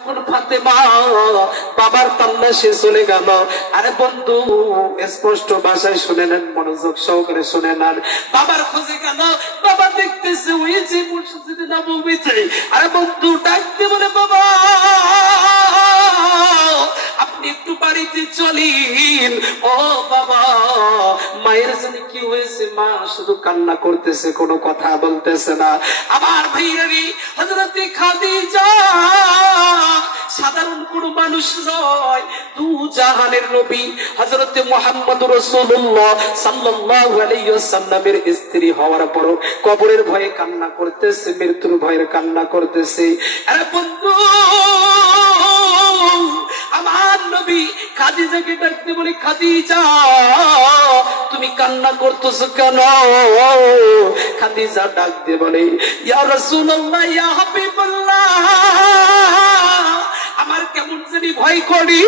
যখন ফাতেমা বাবার কান্না সে চলে গেল, আরে বন্ধু স্পষ্ট ভাষায় শুনে নেন, মনোযোগ সহকারে শুনে নেন। বাবার খোঁজে গেল, বাবা দেখতেছে ওই যে মসজিদে নববীতে, আরে বন্ধু ডাকতে বলে, বাবা আপনি একটু বাড়িতে চলেন। ও বাবা, মায়ের জন্য কি হয়েছে? মা শুধু কান্না করতেছে, কোনো কথা বলতেছে না। আমার ভাইরানি হযরতে খাদিজা সাধারণ কোন মানুষ নয়, দু জাহানের নবী হযরতে মুহাম্মদুর রাসূলুল্লাহ সাল্লাল্লাহু আলাইহি ওয়াসাল্লামের স্ত্রী হওয়ার পর কবরের ভয়ে কান্না করতেছে, মৃত্যুর ভয়ে কান্না করতেছে। আরে বন্ধু, আমার নবী খাদিজাকে ডাকতে বলে, খাদিজা তুমি কান্না করতেছো কেন? খাদিজা ডাকতে বলে, ইয়া রাসূলুল্লাহ, ইয়া হাবিবাল্লাহ, আমার কেমন জানি ভয় করি,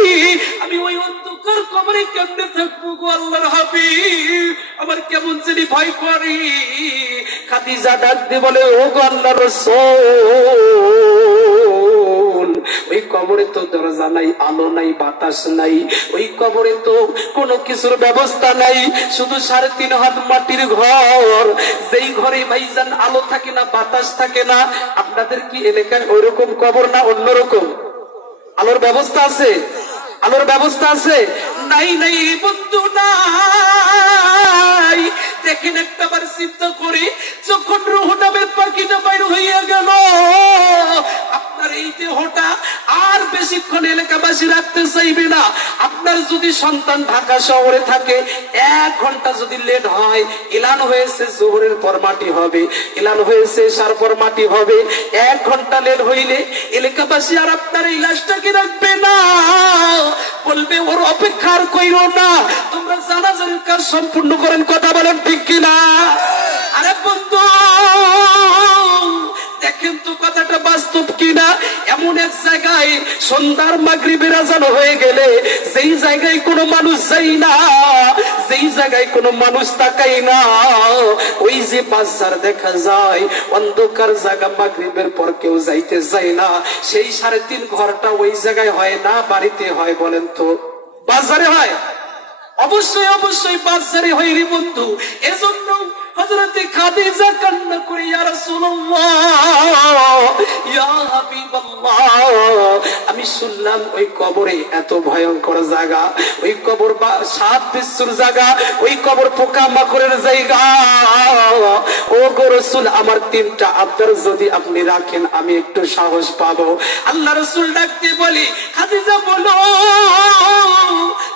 আমি ওই অন্ধকার কবরে কেমনে থাকবো গো আল্লাহর হাবিব, আমার কেমন জানি ভয় করি। খাদিজা ডাকতে বলে, ও গো আল্লাহর রাসূল, ওই কবরে তো দরজা নাই, আলো নাই, বাতাস নাই, ওই কবরে তো কোনো কিছুর ব্যবস্থা নাই, শুধু 3.5 হাত মাটির ঘর, যেই ঘরে ভাইজান আলো থাকে না, বাতাস থাকে না। আপনাদের কি এলাকায় ওইরকম কবর না অন্যরকম? আলোর ব্যবস্থা আছে? আলোর ব্যবস্থা আছে? নাই নাই বন্ধু, নাই। দেখেন একটাবার চিন্তা করে, যখন রূহ নামের পাখিটা বাইর হইয়া গেল, আপনার এই দেহটা আর বেশিক্ষণ এলাকাবাসী রাখতে চাইবে না। আপনার যদি সন্তান ঢাকা শহরে থাকে, 1 ঘন্টা যদি লেট হয়, এলান হয়েছে জোহরের পর মাটি হবে, এলান হয়েছে এশার পর মাটি হবে, 1 ঘন্টা লেট হইলে এলাকাবাসী আর আপনার এই লাশটাকে রাখবে না, বলবে ওর অপেক্ষার কইরো না, তোমরা জানাজার কাজ সম্পূর্ণ করেন। কথা বলেন ঠিক কিনা? আরে বন্ধু দেখেন তো কথাটা বাস্তব কিনা। এমন এক জায়গায় সন্ধ্যার মাগরিবের আযান হয়ে গেলে, যেই জায়গায় কোনো মানুষ যাই না, যেই জায়গায় কোনো মানুষ তাকাই না, ওই যে বাজার দেখা যায়, অন্ধকার জায়গা, মাগরিবের পর কেউ যাইতে যায় না, সেই 3.5 ঘরটা ওই জায়গায় হয় না, বাড়িতে হয়? বলেন তো, বাজারে হয়? অবশ্যই অবশ্যই বাজারে হয় রে বন্ধু। এজন্য হযরতে খাদিজা কান্না করে, ইয়া রাসূলুল্লাহ, ইয়া হাবিবাল্লাহ, আমি শুনলাম ওই কবরে এত ভয়ঙ্কর জায়গা, ওই কবর 7 বিশ্বর জায়গা, ওই কবর পোকামাকড়ের জায়গা। ও গো রাসূল, আমার 3টা আবদার যদি আপনি রাখেন, আমি একটু সাহস পাবো। আল্লাহ রাসূল ডাকতে বলি, খাদিজা বলো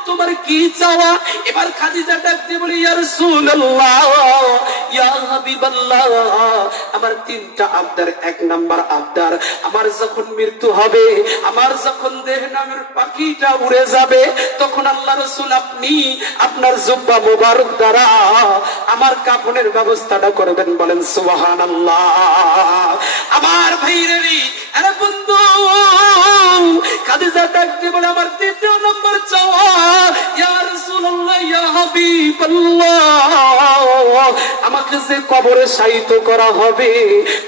তোমার কি চাওয়া? এবার খাদিজা ডাকতে বলি, ইয়া রাসূলুল্লাহ, ইয়া হাবিবাল্লাহ, আমার 3টা আবদার। 1 নাম্বার আবদার, আমার যখন মৃত্যু হবে, আমার যখন দেহ নামের পাখিটা উড়ে যাবে, তখন আল্লাহ রাসূল আপনি আপনার জুব্বা মুবারক দ্বারা আমার কাফনের ব্যবস্থাটা করবেন। বলেন সুবহানাল্লাহ। আমার ভাইরেরি, আরে বন্ধু, খাদিজা ডাকতে বলে, আমার 3য় নম্বর চাওয়া, ইয়া রাসূলুল্লাহ, ইয়া হাবিবাল্লাহ, আমাকে যে কবরে শায়িত করা হবে,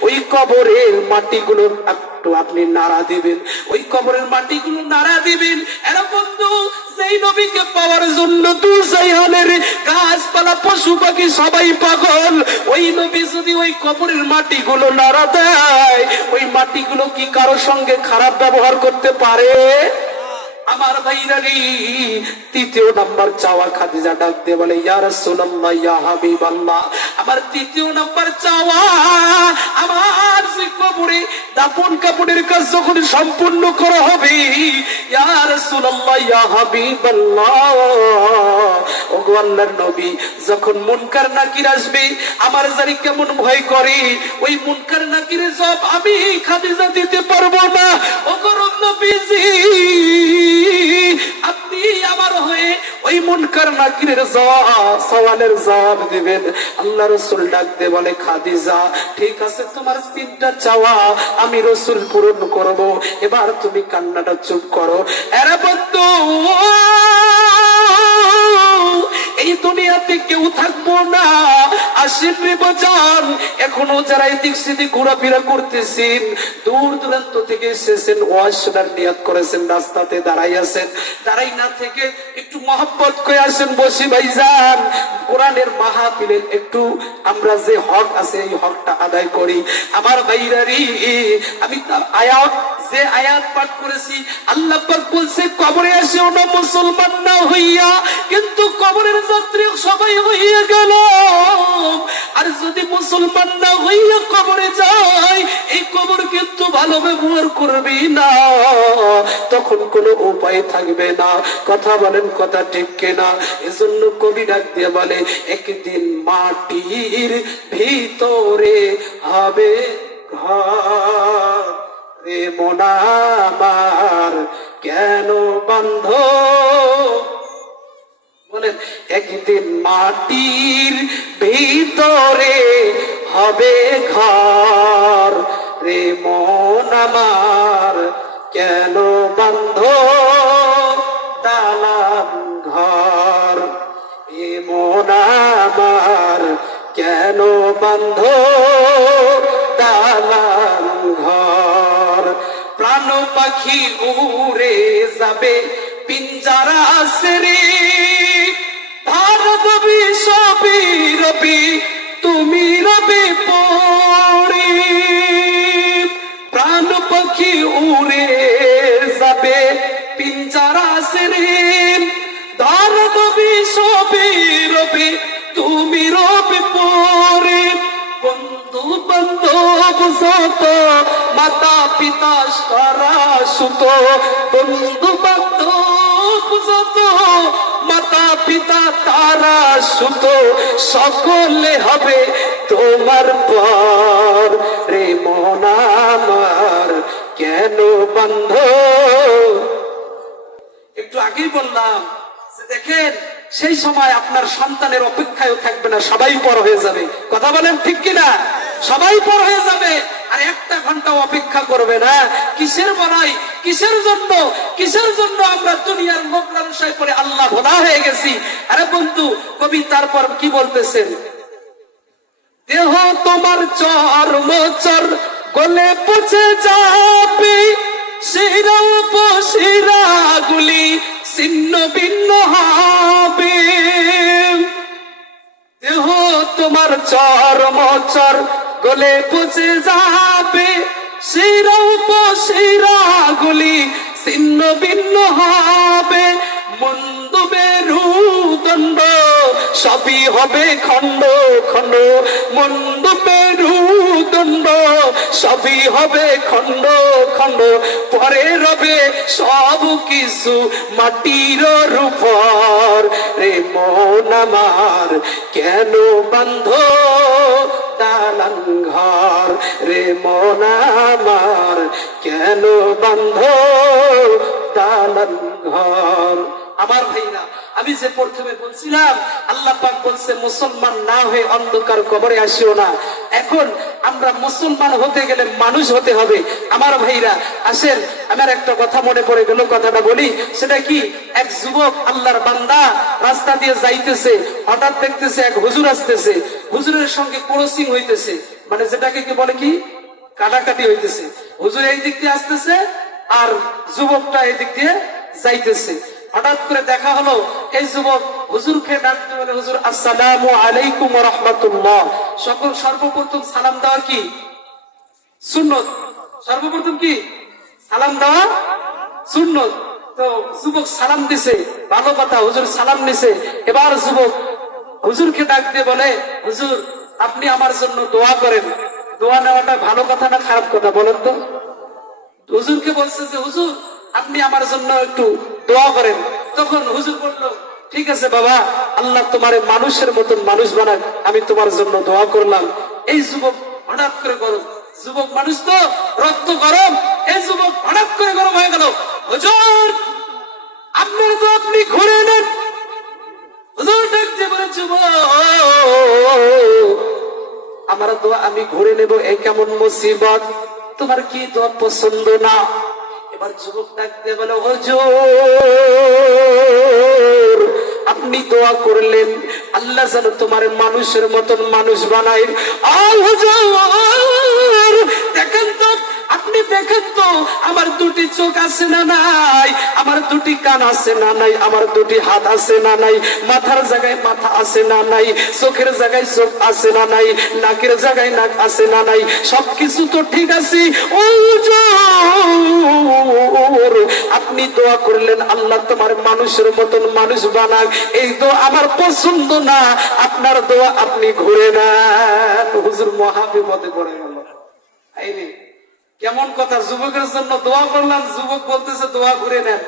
ওই কবরের মাটিগুলো একটু আপনি নাড়া দিবেন, ওই কবরের মাটিগুলো নাড়া দিবেন। এরা বন্ধু, সেই নবীকে পাওয়ার জন্য দু জাহানের গাছপালা, পশু পাখি সবাই পাগল। ওই নবী যদি ওই কবরের মাটিগুলো নাড়া দেয়, ওই মাটিগুলো কি কারো সঙ্গে খারাপ ব্যবহার করতে পারে? আমার ভাইরানি, 3য় নাম্বার চাওয়া, খাদিজা ডাক দিয়ে বলে, ইয়া রাসূলুল্লাহ, ইয়া হাবিবাল্লাহ, আমার 3য় নাম্বার চাওয়া, আমার যে কবরে দাফন কাপড়ের কাজ যখন সম্পূর্ণ করা হবে, ইয়া রাসূলুল্লাহ, ইয়া হাবিবাল্লাহ, ওগো আল্লাহর নবী, যখন মুনকার নাকির আসবে, আমার জানি কেমন ভয় করে, ওই মুনকার নাকিরের জবাব আমি খাদিজা দিতে পারবো না। ওগো নবীজি, আপনি আমার হয়ে ওই মুনকার নাকিরের সওয়ালের জবাব দিবেন। আল্লাহ রাসূল ডাকতে বলে, খাদিজা ঠিক আছে, তোমার 3টা চাওয়া আমি রাসূল পূরণ করব, এবার তুমি কান্নাটা চুপ করো। এরা বন্ধু, এই দুনিয়াতে কেউ থাকবো না। আসেন রে বাজান, এখনো যারা এদিক সেদিক ঘোরাফেরা করতেছেন, দূর দূরান্ত থেকে এসেছেন, ওয়াজ শোনার নিয়ত করেছেন, রাস্তাতে দাঁড়াই আছেন, দাঁড়াই না থেকে একটু মহব্বত করে আসেন, বসি ভাইজান, কোরআনের মাহফিলের একটু আমরা যে হক আছে এই হকটা আদায় করি। আমার ভাইরারি, আমি তার আয়াত যে আয়াত পাঠ করেছি, আল্লাহ পাক বলছে কবরে আসেও না মুসলমান না হইয়া, কিন্তু কবরের যাত্রী সবাই হইয়া গেল। আর যদি মুসলমান না হইয়া কবরে যায়, এই কবর কিন্তু ভালো ব্যবহার করবি না, তখন কোনো উপায় থাকবে না। কথা বলেন, কথা ঠিক কিনা? এজন্য কবি ডাক দিয়ে বলে, একদিন মাটির ভিতরে হবে ঘর, রে মন আমার কেন বন্ধ? বলেন, একদিন মাটির ভিতরে হবে ঘর, রে মন আমার কেন বন্ধ দালান ঘর, এ মন আমার কেন বন্ধ দালান ঘর। প্রাণ পাখি উড়ে যাবে পিঞ্জারা সেরে, ধার দেবী সবই রবি তুমি রবি পড়ে। প্রাণ পাখি উড়ে যাবে পিঞ্জারা সেরে, ধার দেবী সবই রবি তুমি রবি পড়ে। বন্ধু বান্ধব যত, মাতা পিতা সারা সুত, বন্ধু বান্ধব যত, মাতা পিতা তারা সুত, সকলে হবে তোমার পর, রে মন আমার কেন বন্ধ? একটু আগেই বললাম যে দেখেন, সেই সময় আপনার সন্তানের অপেক্ষায় থাকবে না, সবাই পর হয়ে যাবে। কথা বলেন ঠিক কিনা? সবাই পর হয়ে যাবে, আর একটা ঘন্টা অপেক্ষা করবে না। কিসের বড়াই, কিসের জন্য, কিসের জন্য আমরা দুনিয়ার লোক লালসায় পড়ে আল্লাহ ভোলা হয়ে গেছি? আরে বন্ধু, কবি তারপর কি বলতেছেন, দেহ তোমার চর্মচর গলে পচে যাবে, শিরা উপশিরা গুলি ছিন্ন ভিন্ন হবে। দেহ তোমার চর্মচর গলে পচে যাবে, শিরা উপশিরা গুলি ছিন্ন ভিন্ন হবে। মন্দ মেরুদণ্ড সবই হবে খণ্ড খণ্ড, মন্দ মেরুদণ্ড সবই হবে খণ্ড খণ্ড। পরে রবে সব কিছু মাটির উপর, রে মন আমার কেন বন্ধ দালান ঘর, রে মন আমার কেন বন্ধ দালান ঘর। আমার ভাইরা, আমি যে প্রথমে বলছিলাম আল্লাহ পাক বলছে মুসলমান না হয়ে অন্ধকার কবরে আসিও না। এখন আমরা মুসলমান হতে গেলে মানুষ হতে হবে। আমার ভাইরা আসেন, আমার একটা কথা মনে পড়ে গেল, কথাটা বলি। সেটা কি, এক যুবক আল্লাহর বান্দা রাস্তা দিয়ে যাইতেছে, হঠাৎ দেখতেছে এক হুজুর আসতেছে, হুজুরের সঙ্গে ক্রসিং হইতেছে, মানে যেটাকে কি বলে, কি কাটাকাটি হইতেছে। হুজুর এই দিক দিয়ে আসতেছে আর যুবকটা এই দিক দিয়ে যাইতেছে। হঠাৎ করে দেখা হলো, এই যুবক হুজুরকে ডাকতে বলে, হুজুর আসসালামু আলাইকুম ওয়া রাহমাতুল্লাহ। সকল সর্বপ্রথম সালাম দেওয়া কি সুন্নত, সর্বপ্রথম কি সালাম দেওয়া সুন্নত। তো যুবক সালাম দিছে, ভালো কথা, হুজুর সালাম নিছে। এবার যুবক হুজুরকে ডাক দিয়ে বলে, হুজুর আপনি আমার জন্য দোয়া করেন। দোয়া নেওয়াটা ভালো কথা না খারাপ কথা বলেন তো? হুজুরকে বলছে যে হুজুর আপনি আমার জন্য একটু দোয়া করেন। তখন হুজুর বলল, ঠিক আছে বাবা, আল্লাহ তোমার মানুষের মতন মানুষ বানাক, আমি তোমার জন্য দোয়া করলাম। এই যুবক হঠাৎ করে গরম, যুবক মানুষ তো রক্ত গরম, এই যুবক হঠাৎ করে গরম হয়ে গেল, হুজুর আপনার তো আপনি ঘুরে নেন। হুজুর ডাকতে বলে, যুবক আমার দোয়া আমি ঘুরে নেব, এই কেমন মুসিবত, তোমার কি দোয়া পছন্দ না? এবার যুবক ডাকতে বলে, হুজুর আপনি দোয়া করলেন আল্লাহ যেন তোমার মানুষের মতন মানুষ বানায়। হুজুর দেখেন তো, আপনি দেখেন তো আমার দুটি চোখ আছে না নাই, আমার দুটি কান আছে না নাই, আমার দুটি হাত আছে না নাই, মাথার জায়গায় মাথা আছে না নাই, চোখের জায়গায় চোখ আছে না নাই, নাকের জায়গায় নাক আছে না নাই, সবকিছু তো ঠিক আছে। ও হুজুর আপনি দোয়া করলেন আল্লাহ তোমার মানুষের মতন মানুষ বানাক, এই দোয়া আমার পছন্দ না, আপনার দোয়া আপনি ঘুরে নেন। হুজুর মহা বিপদে পড়ে গেল। কেমন কথা, যুবকের জন্য দোয়া করলাম, যুবক বলতেছে দোয়া ঘুরে নেন।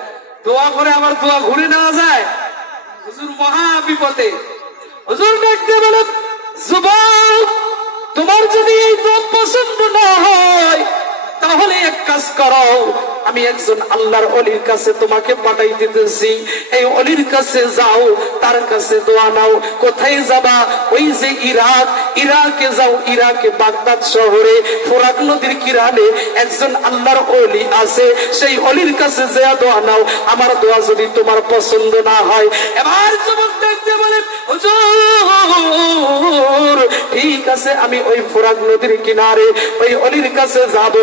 দোয়া করে আবার দোয়া ঘুরে নেওয়া যায়? হুজুর মহা বিপদে। হুজুর দেখতে বলেন যুবক তোমার যদি এই দোয়া পছন্দ না হয় তাহলে এক কাজ করো, আমি একজন আল্লাহর ওলির কাছে তোমাকে পাঠাই দিতেছি, এই ওলির কাছে যাও, তার কাছে দোয়া নাও। কোথায় যাবা? ওই যে ইরাক, ইরাকে যাও, ইরাকে বাগদাদ শহরে ফোরাক নদীর কিনারে একজন আল্লাহর ওলি আছে, সেই ওলির কাছে যা দোয়া নাও। আমার দোয়া যদি তোমার পছন্দ না হয়, এবার যুবক দেখতে বলে হুজুর ঠিক আছে আমি ওই ফোরাক নদীর কিনারে ওই অলির কাছে যাব।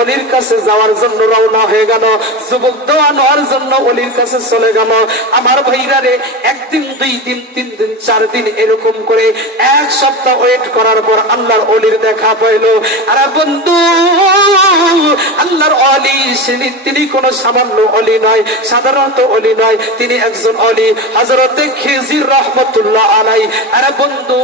অলির কাছে যাওয়ার জন্য রওনা হয়ে গেল। যুবক দোয়া নেওয়ার জন্য অলির কাছে চলে গেল। আমার ভাইরা রে, একদিন, 2 দিন, 3 দিন, 4 দিন এরকম করে 1 সপ্তাহ ওয়েট করার পর আল্লাহর অলির দেখা পাইল। আরে বন্ধু, আল্লাহর অলি তিনি কোন সামান্য অলি নয়, সাধারণত অলি নয়, তিনি একজন অলি, হযরতে খিজির রহমতুল্লাহ আলাইহি। আরে বন্ধু,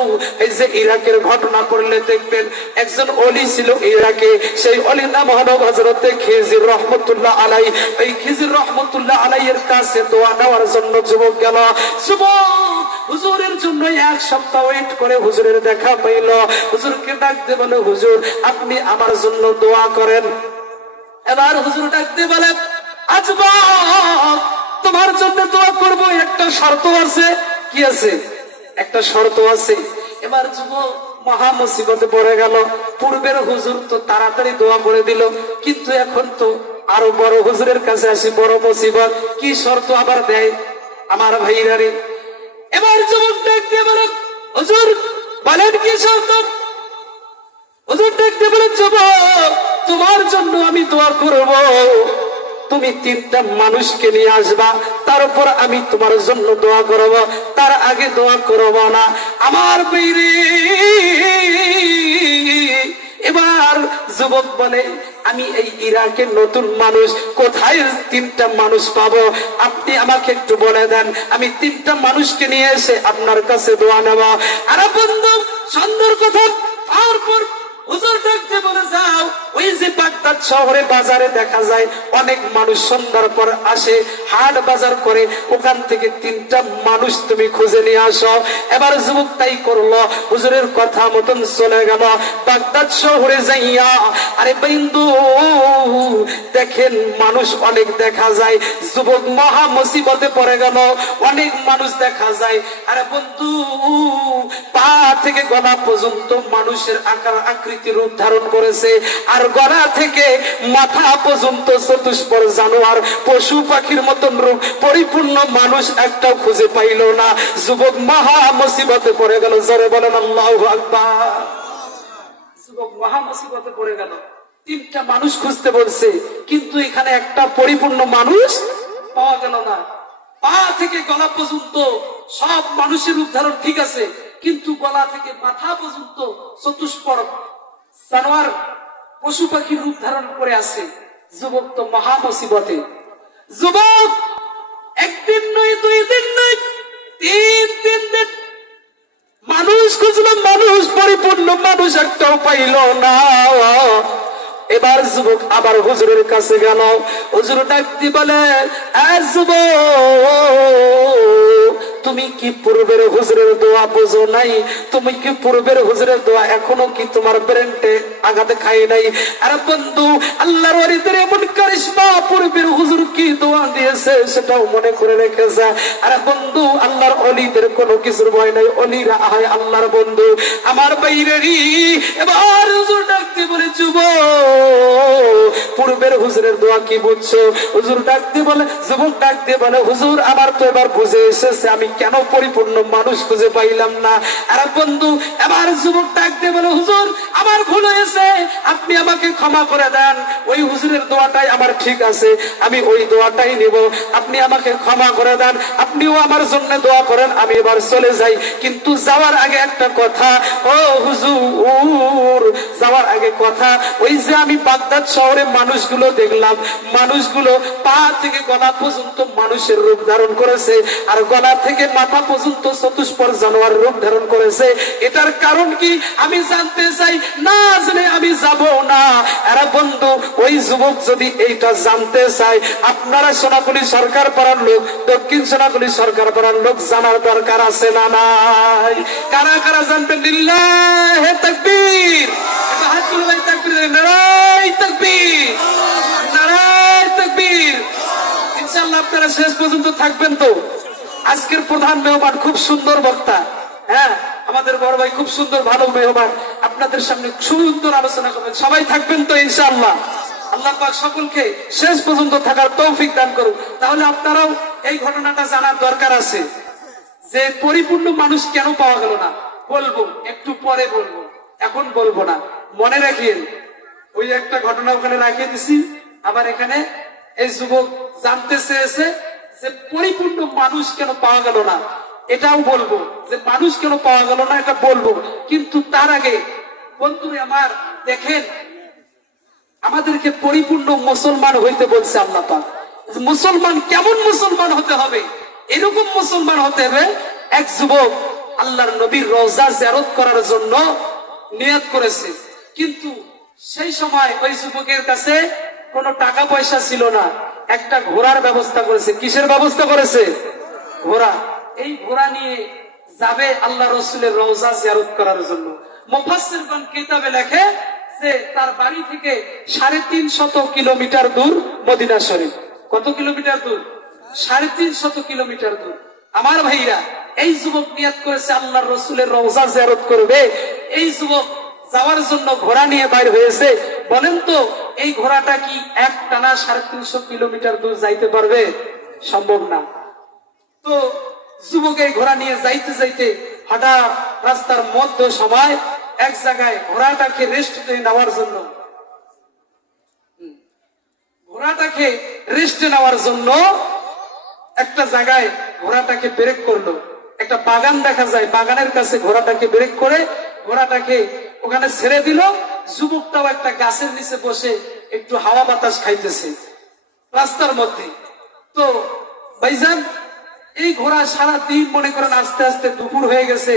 এই যে ইরাকের ঘটনা পড়লে দেখবেন একজন অলি ছিল ইরাকে, সেই অলির নাম হলো হযরতে খিজির রহমতুল্লাহ আলাইহি। এই খিজির রহমতুল্লাহ আলাইহির কাছে দোয়া নেওয়ার জন্য যুবক গেল। যুবক হুজুরের জন্য 1 সপ্তাহ ওয়েট করে হুজুরের দেখা পাইল। হুজুরকে ডাকতে বলে হুজুর আপনি আমার জন্য দোয়া করেন। এবার হুজুর ডাকতে বলে আজবা তোমার জন্য দোয়া করব, একটা শর্ত আছে। কি আছে? একটা শর্ত আছে। এবার যুবক মহা মুসিবতে পড়ে গেল। পূর্বের হুজুর তো তাড়াতাড়ি দোয়া করে দিল, কিন্তু এখন তো আরো বড় হুজুরের কাছে আসি, বড় মুসিবত। কি শর্ত আবার দেয় আমার ভাইরা রে। এবার যুবক দেখতে বলে হুজুর বলেন কি শর্ত? হুজুর দেখতে বলে যুবক তোমার জন্য আমি দোয়া করব, তুমি 3টা মানুষকে নিয়ে আসবা, তারপর আমি তোমার জন্য দোয়া করব, তার আগে দোয়া করব না আমার বাইরে। এবার যুবক বলে আমি এই ইরাকের নতুন মানুষ, কোথায় 3টা মানুষ পাবো? আপনি আমাকে একটু বলে দেন, আমি 3টা মানুষকে নিয়ে এসে আপনার কাছে দোয়া নেব। আরে বন্ধু সুন্দর কথা। তারপর হুজুর ডাকতে বলে যাও, ওই যে বাগদাদ শহরে বাজারে দেখা যায় অনেক মানুষ সন্ধ্যার পর আসে, হাট বাজার করে, ওখান থেকে 3টা মানুষ তুমি খুঁজে নিয়ে আসো। এবার যুবক তাই করলো, হুজুরের কথা মতন চলে গেল বাগদাদ শহরে যাইয়া। আরে বন্ধু দেখেন মানুষ অনেক দেখা যায়। যুবক মহা মুসিবতে পড়ে গেল, অনেক মানুষ দেখা যায়। আরে বন্ধু পা থেকে গলা পর্যন্ত মানুষের আকার আকৃতি রূপ ধারণ করেছে, আর গলা থেকে মাথা পর্যন্ত চতুষ্পদ জানোয়ার পশু পাখির মতন রূপ, পরিপূর্ণ মানুষ একটাও খুঁজে পাইল না। যুবক মহা মুসিবতে পড়ে গেল। জোরে বলেন আল্লাহু আকবার। যুবক মহা মুসিবতে পড়ে গেল। 3টা মানুষ খুঁজতে বলছে, কিন্তু এখানে একটা পরিপূর্ণ মানুষ পাওয়া গেল না। পা থেকে গলা পর্যন্ত সব মানুষের রূপ ধারণ ঠিক আছে, কিন্তু গলা থেকে মাথা পর্যন্ত চতুষ্পদ জানোয়ার পশু পাখির রূপ ধারণ করে আছে। যুবক তো মহা মুসিবতে। যুবক 1 দিন নয়, 2 দিন নয়, 3 দিন মানুষ খুঁজলাম, মানুষ পরিপূর্ণ মানুষ একটাও পাইল না। এবার যুবক আবার হুজুরের কাছে গেল। হুজুর ডাকতে বলে যুবক তুমি কি পূর্বের হুজুরের দোয়া বোঝো নাই? তুমি কি পূর্বের হুজুরের দোয়া এখনো কি তোমার ব্রেনটে আঘাতে খাই নাই? আরে বন্ধু আল্লাহর ওলিদের এমন কারিশমা পূর্বের হুজুর কি দোয়া দিয়েছে সেটাও মনে করে রেখে যা। আরে বন্ধু, আল্লাহর অলিদের কোনো কিছুর ভয় নাই, অলিরা হয় আল্লাহর বন্ধু। আমার বাইরেরই এবার হুজুর ডাকতে বলে, যুবক পূর্বের হুজুরের দোয়া কি বুঝছো? হুজুর ডাকতে বলে, যুবক ডাকতে বলে, হুজুর আমার তো এবার বুঝে এসেছে আমি কেন পরিপূর্ণ মানুষ খুঁজে পাইলাম না। আরে বন্ধু, এবার যুবক ডাকতে বলে, হুজুর আমার ভুল হয়েছে, আপনি আমাকে ক্ষমা করে দেন। ওই হুজুরের দোয়াটাই আমার ঠিক আছে, আমি ওই দোয়াটাই নিব। আপনি আমাকে ক্ষমা করে দেন, আপনিও আমার জন্য দোয়া করেন, আমি এবার চলে যাই। কিন্তু যাওয়ার আগে একটা কথা, ও হুজুর যাওয়ার আগে কথা, ওই যে আমি বাগদাদ শহরে মানুষগুলো দেখলাম, মানুষগুলো পা থেকে গলা পর্যন্ত মানুষের রূপ ধারণ করেছে, আর গলা থেকে মাথা পর্যন্ত চতুষ্পর জানোয়ার রূপ ধারণ করেছে। এটার কারণ কি আমি জানতে চাই, না জানে আমি যাব না। এরা বন্ধু, ওই যুবক যদি এইটা জানতে চায়, আপনারা সোনাকুলি সরকার পাড়ার লোক, দক্ষিণ সোনাকুলি সরকার পাড়ার লোক জানার দরকার আছে না নাই? কারা কারা জানতেন? লিল্লাহে তাকবীর। হাত তুলে ভাই, তাকবীর, নারায়ে তাকবীর, নারায়ে তাকবীর। ইনশাআল্লাহ আপনারা শেষ পর্যন্ত থাকবেন তো। আজকের প্রধান মেহমান খুব সুন্দর বক্তা, হ্যাঁ আমাদের বড় ভাই খুব সুন্দর ভালো মেহমান, আপনাদের সামনে সুন্দর আলোচনা করবেন। সবাই থাকবেন তো ইনশাআল্লাহ? আল্লাহ পাক সকলকে শেষ পর্যন্ত থাকার তৌফিক দান করুন। তাহলে আপনারাও এই ঘটনাটা জানার দরকার আছে যে পরিপূর্ণ মানুষ কেন পাওয়া গেল না। বলবো একটু পরে বলবো, এখন বলবো না। মনে রাখিয়েন, ওই একটা ঘটনা ওখানে রাখিয়ে দিছি। আবার এখানে এই যুবক জানতে চেয়েছে যে পরিপূর্ণ মানুষ কেন পাওয়া গেল না, এটাও বলবো। যে মানুষ কেন পাওয়া গেল না এটা বলবো, কিন্তু তার আগে বন্ধুরে আমার দেখেন, আমাদেরকে পরিপূর্ণ মুসলমান হইতে বলছে আল্লাহ পাক। মুসলমান কেমন মুসলমান হতে হবে? এরকম মুসলমান হতে হবে, এক যুবক আল্লাহর নবীর রওজা জিয়ারত করার জন্য নিয়ত করেছে, কিন্তু সেই সময় ওই যুবকের কাছে কোনো টাকা পয়সা ছিল না। একটা ঘোড়ার ব্যবস্থা করেছে। কিসের ব্যবস্থা করেছে? ঘোড়া। এই ঘোড়া নিয়ে যাবে আল্লাহ রসুলের রওজা জিয়ারত করার জন্য। মুফাসসিরগণ কিতাবে লেখে যে তার বাড়ি থেকে 350 কিলোমিটার দূর মদিনা শরীফ। কত কিলোমিটার দূর? 350 কিলোমিটার দূর। আমার ভাইরা, এই যুবক নিয়ত করেছে আল্লাহর রসুলের রওজা জিয়ারত করবে। এই যুবক যাওয়ার জন্য ঘোড়া নিয়ে বাইর হয়েছে। বলেন তো এই ঘোড়াটা কি এক টানা 350 কিলোমিটার দূর যাইতে পারবে? সম্ভব না। তো যুবক এই ঘোড়া নিয়ে যাইতে যাইতে হঠাৎ রাস্তার মধ্য সময় এক জায়গায় ঘোড়াটাকে রেস্ট নেওয়ার জন্য, ঘোড়াটাকে রেস্ট নেওয়ার জন্য একটা জায়গায় ঘোড়াটাকে ব্রেক করলো। একটা বাগান দেখা যায়, বাগানের কাছে ঘোড়াটাকে ব্রেক করে ঘোড়াটাকে ওখানে ছেড়ে দিল। যুবকটাও একটা গাছের নিচে বসে একটু হাওয়া বাতাস খাইতেছে রাস্তার মধ্যে। তো ভাইজান, এই ঘোড়া সারা দিন মনে করেন আস্তে আস্তে দুপুর হয়ে গেছে,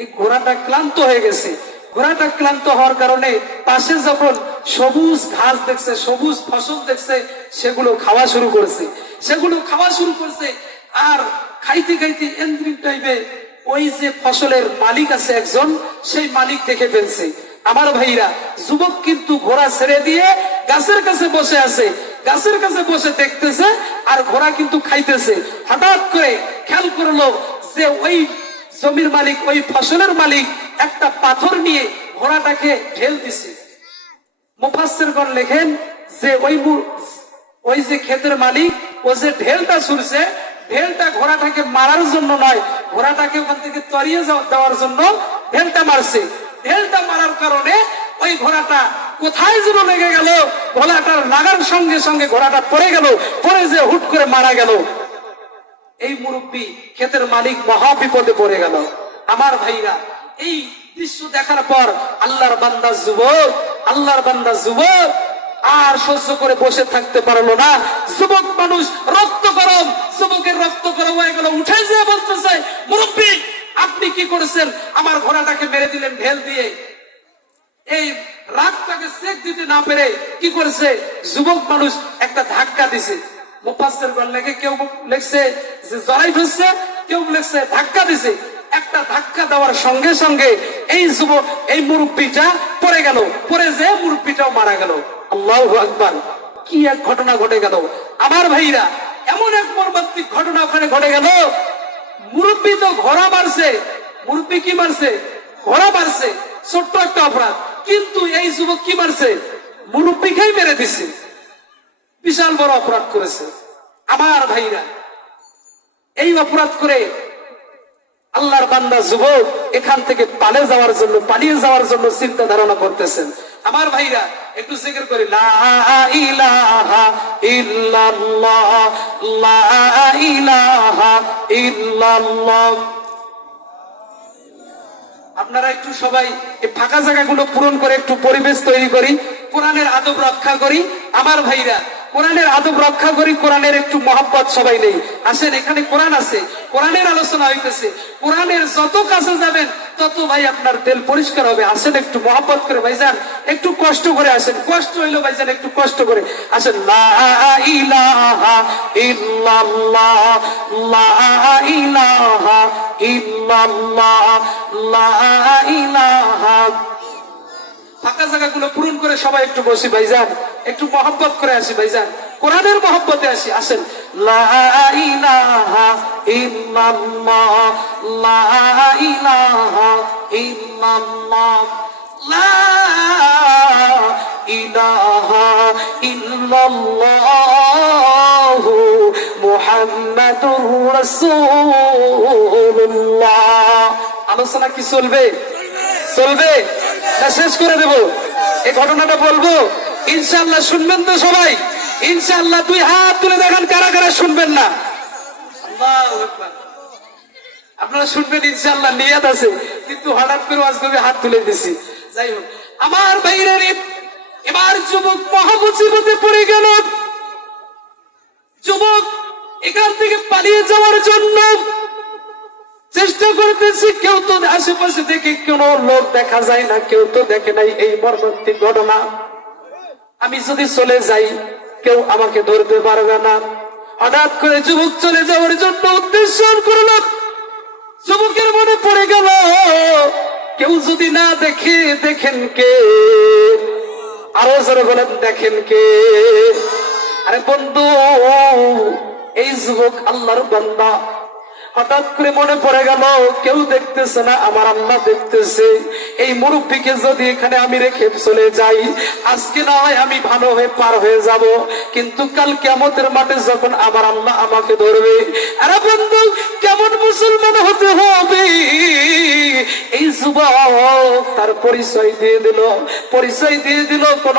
এই ঘোড়াটা ক্লান্ত হয়ে গেছে। ঘোড়াটা ক্লান্ত হওয়ার কারণে পাশে যখন সবুজ ঘাস দেখছে, সবুজ ফসল দেখছে, সেগুলো খাওয়া শুরু করেছে। সেগুলো খাওয়া শুরু করছে, আর খাইতে খাইতে এন্দ্রিক টাইপে ওই যে ফসলের মালিক আছে একজন, সেই মালিক দেখে ফেলছে। আমার ভাইরা, যুবক কিন্তু ঘোড়া ছেড়ে দিয়ে গাছের কাছে বসে আছে, গাছের কাছে বসে দেখতেছে, আর ঘোড়া কিন্তু খাইতেছে। হঠাৎ করে খেয়াল করলো যে ওই জমির মালিক, ওই ফসলের মালিক একটা পাথর নিয়ে ঘোড়াটাকে ঢেল দিছে। মুফাসসিরগণ লেখেন যে ওই যে ক্ষেতের মালিক, ও যে ঢেলটা ছুড়ছে, ঢেলটা ঘোড়াটাকে মারার জন্য নয়, ঘোড়াটাকে ওখান থেকে তরিয়ে দেওয়ার জন্য ঢেলটা মারছে। ঢেলটা মারার কারণে ওই ঘোড়াটা কোথায় যেন লেগে গেল, ঘোড়াটার লাগার সঙ্গে সঙ্গে ঘোড়াটা পড়ে গেল, পড়ে যে হুট করে মারা গেল। এই মুরব্বী ক্ষেতের মালিক মহা বিপদে পড়ে গেল। আমার ভাইরা, এই দৃশ্য দেখার পর আল্লাহর বান্দা যুবক, আল্লাহর বান্দা যুবক আর সহ্য করে বসে থাকতে পারলো না। যুবক মানুষ রক্ত গরম, যুবকের রক্ত গরম হয়ে গেল। উঠে যেয়ে বলতেছে, মুরব্বী আপনি কি করেছেন? আমার ঘোড়াটাকে মেরে দিলেন ঢেল দিয়ে। এই রাগটাকে চেক দিতে না পেরে কি করেছে? যুবক মানুষ একটা ধাক্কা দিছে। মুফাসসিরগণ লেখে, কেউ লেখছে যে জড়াই ধরছে, কেউ লেখছে ধাক্কা দিছে। একটা ধাক্কা দেওয়ার সঙ্গে সঙ্গে এই যুবক, এই মুরব্বীটা পড়ে গেল, পড়ে যে মুরব্বীটাও মারা গেল। আল্লাহু আকবার! কি এক ঘটনা ঘটে গেল। আমার ভাইরা, এমন এক মর্মান্তিক ঘটনা ওখানে ঘটে গেল। মুরব্বী তো ঘোড়া মারছে, মুরব্বী কি মারছে? ঘোড়া মারছে, ছোট্ট একটা অপরাধ। কিন্তু এই যুবক কি মারছে? মুরব্বীকেই মেরে দিছে, বিশাল বড় অপরাধ করেছে। আমার ভাইরা, এই অপরাধ করে আল্লাহর বান্দা যুবক এখান থেকে পালিয়ে যাওয়ার জন্য চিন্তা ধারণা করতেছেন। আমার ভাইরা, একটু জিকির করি, লা ইলাহা ইল্লাল্লাহ, লা ইলাহা ইল্লাল্লাহ। আপনারা একটু সবাই এই ফাঁকা জায়গাগুলো পূরণ করে একটু পরিবেশ তৈরি করি, কোরআনের আদব রক্ষা করি। আমার ভাইরা, কোরআনের আদব রক্ষা করি, কোরআনের একটু মহব্বত সবাই নেই। আসেন, এখানে কোরআন আছে, কোরআনের আলোচনা হইতেছে। কোরআনের যত কাছে যাবেন তত ভাই আপনার দিল পরিষ্কার হবে। আসেন, একটু মহব্বত করে ভাইজান, একটু কষ্ট করে আসেন। কষ্ট হইলো ভাইজান, একটু কষ্ট করে আসেন। লা ইলাহা ইল্লাল্লাহ, লা ইলাহা ইল্লাল্লাহ, লা ইলাহা। ফাঁকা জায়গাগুলো পূরণ করে সবাই একটু বসি ভাইজান, একটু মহব্বত করে আসি ভাইজান, কোরআনের মহব্বতে আসি। আসেন, লা ইলাহা ইল্লাল্লাহ, লা ইলাহা ইল্লাল্লাহ, লা ইলাহা ইল্লাল্লাহ, মুহাম্মাদুর রাসূলুল্লাহ। আলোচনা কি চলবে? চলবে না শেষ করে দেব? এই ঘটনাটা বলবো, ইনশাআল্লাহ শুনবেন তো সবাই? ইনশাআল্লাহ দুই হাত তুলে দেখান কারা কারা শুনবেন না। আল্লাহু আকবার। আপনারা শুনবেন ইনশাআল্লাহ, নিয়ত আছে, কিন্তু হঠাৎ করে আজকে হাত তুলে দিছি। যাই হোক, আমার ভাইরা, এবার যুবক মহামুসিবতে পড়ে গেল। যুবক এখান থেকে পালিয়ে যাওয়ার জন্য চেষ্টা করতেছি, কেউ তো আশেপাশে দেখে কোন লোক দেখা যায় না, কেউ তো দেখে নাই এই মর্মান্তিক ঘটনা। আমি যদি চলে যাই কেউ আমাকে ধরতে পারবে না। হঠাৎ করে যুবক চলে যাওয়ার জন্য উদ্দেশ্য করল। যুবকের মনে পড়ে গেল, কেউ যদি না দেখে, দেখেন কে? আরো জোরে বলেন, দেখেন কে? আরে বন্ধু, এই যুবক আল্লাহর বান্দা। হঠাৎ করে মনে পড়ে গেল, কেউ দেখতেছে না, আমার আল্লাহ দেখতেছে। এই মুরব্বীকে যদি এখানে আমি রেখে চলে যাই, আজকে না হয় আমি ভালো হয়ে পার হয়ে যাব, কিন্তু কাল কিয়ামতের মাঠে যখন আমার আল্লাহ আমাকে ধরবে, আরে বন্ধু, কেমন মুসলমান হতে হবে? এই যুবক তার পরিচয় দিয়ে দিল কোন